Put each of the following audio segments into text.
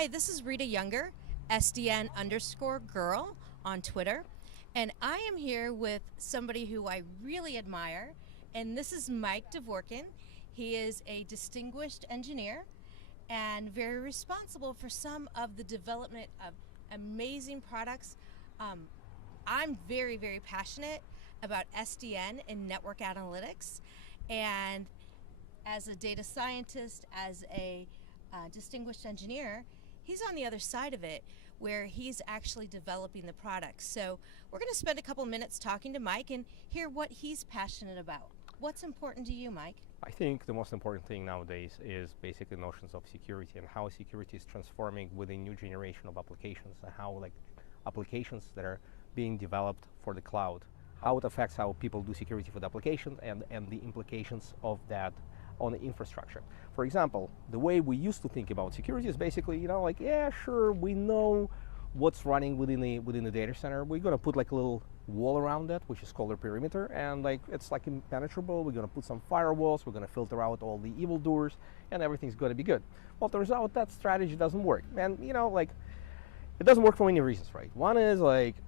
Hi, this is Rita Younger, SDN_girl on Twitter. And I am here with somebody who I really admire, and this is Mike Dvorkin. He is a distinguished engineer and very responsible for some of the development of amazing products. I'm very, very passionate about SDN and network analytics. And as a data scientist, as a distinguished engineer, he's on the other side of it where he's actually developing the products. So we're going to spend a couple minutes talking to Mike and hear what he's passionate about. What's important to you, Mike? I think the most important thing nowadays is basically notions of security and how security is transforming with a new generation of applications and how applications that are being developed for the cloud, how it affects how people do security for the application and the implications of that on the infrastructure. For example, the way we used to think about security is basically, yeah, sure, we know what's running within the data center. We're going to put like a little wall around that, which is called a perimeter, and it's like impenetrable. We're going to put some firewalls. We're going to filter out all the evildoers, and everything's going to be good. Well, it turns out that strategy doesn't work, and it doesn't work for many reasons, right? One is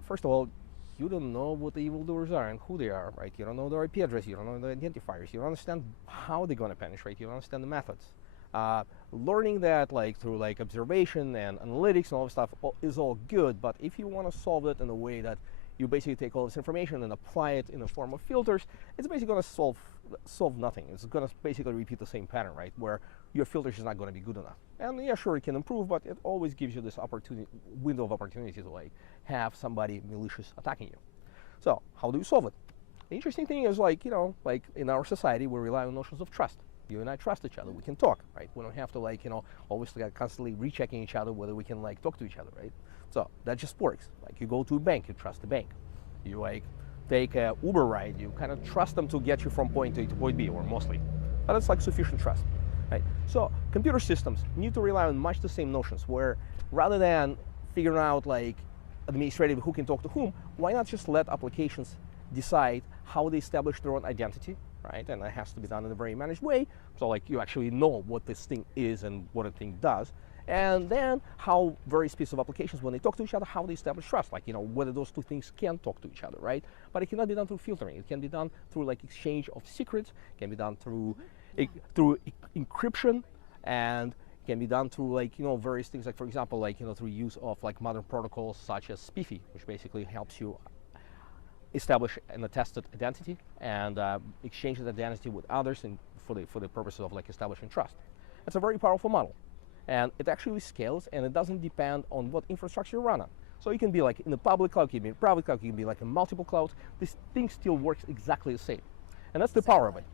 first of all, you don't know what the evildoers are and who they are, right? You don't know their IP address, you don't know the identifiers, you don't understand how they're going to penetrate, you don't understand the methods. Learning that through observation and analytics and all this stuff is all good, but if you want to solve it in a way that you basically take all this information and apply it in the form of filters, it's basically going to solve nothing. It's going to basically repeat the same pattern, right? Where your filters is not going to be good enough. And yeah, sure, it can improve, but it always gives you this window of opportunity to have somebody malicious attacking you. So how do you solve it? The interesting thing is in our society, we rely on notions of trust. You and I trust each other. We can talk, right? We don't have to always constantly rechecking each other whether we can talk to each other, right? So that just works. You go to a bank, you trust the bank. You take a Uber ride, you kind of trust them to get you from point A to point B, or mostly. But it's sufficient trust, right? So computer systems need to rely on much the same notions, where rather than figuring out administratively who can talk to whom, why not just let applications decide how they establish their own identity, right? And that has to be done in a very managed way. So you actually know what this thing is and what a thing does. And then how various pieces of applications, when they talk to each other, how they establish trust, whether those two things can talk to each other, right? But it cannot be done through filtering. It can be done through exchange of secrets. It can be done through encryption, and can be done through various things, for example, through use of modern protocols such as SPIFFE, which basically helps you establish an attested identity and exchange that identity with others for the purposes of establishing trust. It's a very powerful model, and it actually scales, and it doesn't depend on what infrastructure you run on. So you can be in the public cloud, you can be in private cloud, you can be in multiple clouds. This thing still works exactly the same, and that's the power of it.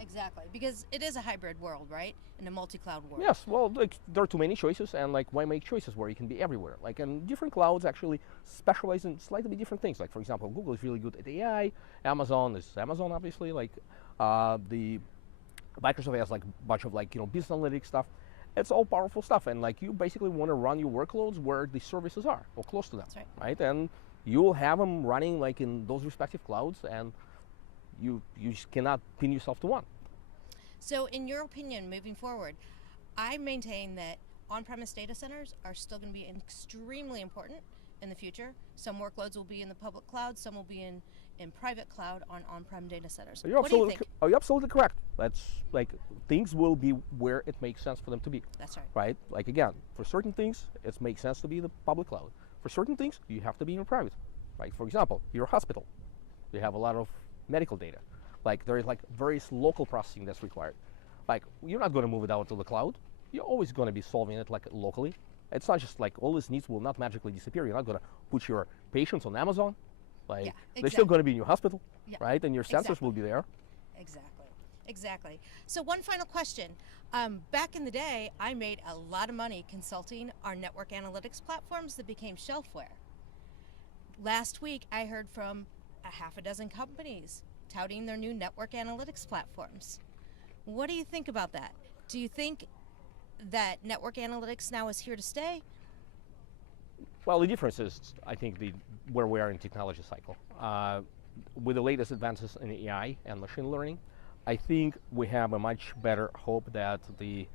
Exactly, because it is a hybrid world, right? In a multi-cloud world. Yes, well, there are too many choices, and why make choices where you can be everywhere? And different clouds actually specialize in slightly different things. For example, Google is really good at AI. Amazon is Amazon, obviously. The Microsoft has a bunch of business analytics stuff. It's all powerful stuff, and you basically want to run your workloads where the services are or close to them, that's right? And you will have them running in those respective clouds, and you just cannot pin yourself to one. So in your opinion, moving forward, I maintain that on-premise data centers are still going to be extremely important in the future. Some workloads will be in the public cloud, some will be in private cloud on-prem data centers. What do you think? You're absolutely correct. That's things will be where it makes sense for them to be. That's right. Right? Again, for certain things, it makes sense to be in the public cloud. For certain things, you have to be in a private. For example, you're a hospital. You have a lot of medical data. There is various local processing that's required. You're not going to move it out to the cloud. You're always going to be solving it locally. It's not just all these needs will not magically disappear. You're not going to put your patients on Amazon. Yeah, exactly. They're still going to be in your hospital, yeah, right? And your sensors will be there. Exactly. So one final question. Back in the day, I made a lot of money consulting our network analytics platforms that became shelfware. Last week, I heard from a half a dozen companies touting their new network analytics platforms. What do you think about that? Do you think that network analytics now is here to stay? Well, the difference is, I think, where we are in technology cycle. With the latest advances in AI and machine learning, I think we have a much better hope that the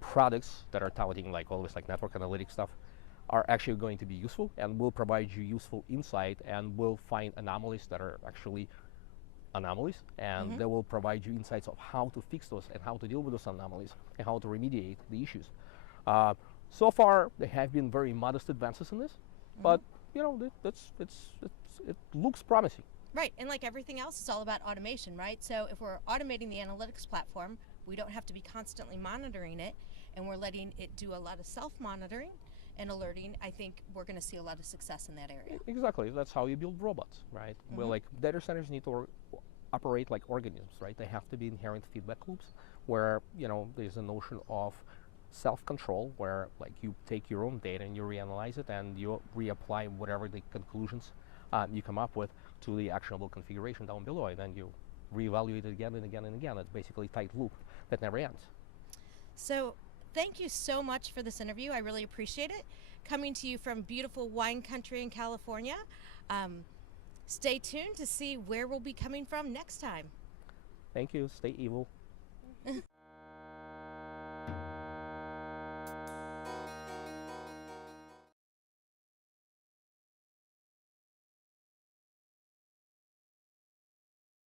products that are touting like always like network analytics stuff are actually going to be useful and will provide you useful insight and will find anomalies that are actually anomalies, and they will provide you insights of how to fix those and how to deal with those anomalies and how to remediate the issues. Uh, so far, there have been very modest advances in this, but you know it looks promising. Right, and like everything else, it's all about automation, right? So if we're automating the analytics platform, we don't have to be constantly monitoring it, and we're letting it do a lot of self-monitoring and alerting. I think we're going to see a lot of success in that area. Exactly, that's how you build robots, right? Well, like data centers need to operate like organisms, right? They have to be inherent feedback loops where there's a notion of self-control where like you take your own data and you reanalyze it and you reapply whatever the conclusions you come up with to the actionable configuration down below, and then you reevaluate it again and again and again. It's basically a tight loop that never ends. So thank you so much for this interview. I really appreciate it. Coming to you from beautiful wine country in California. Stay tuned to see where we'll be coming from next time. Thank you. Stay evil.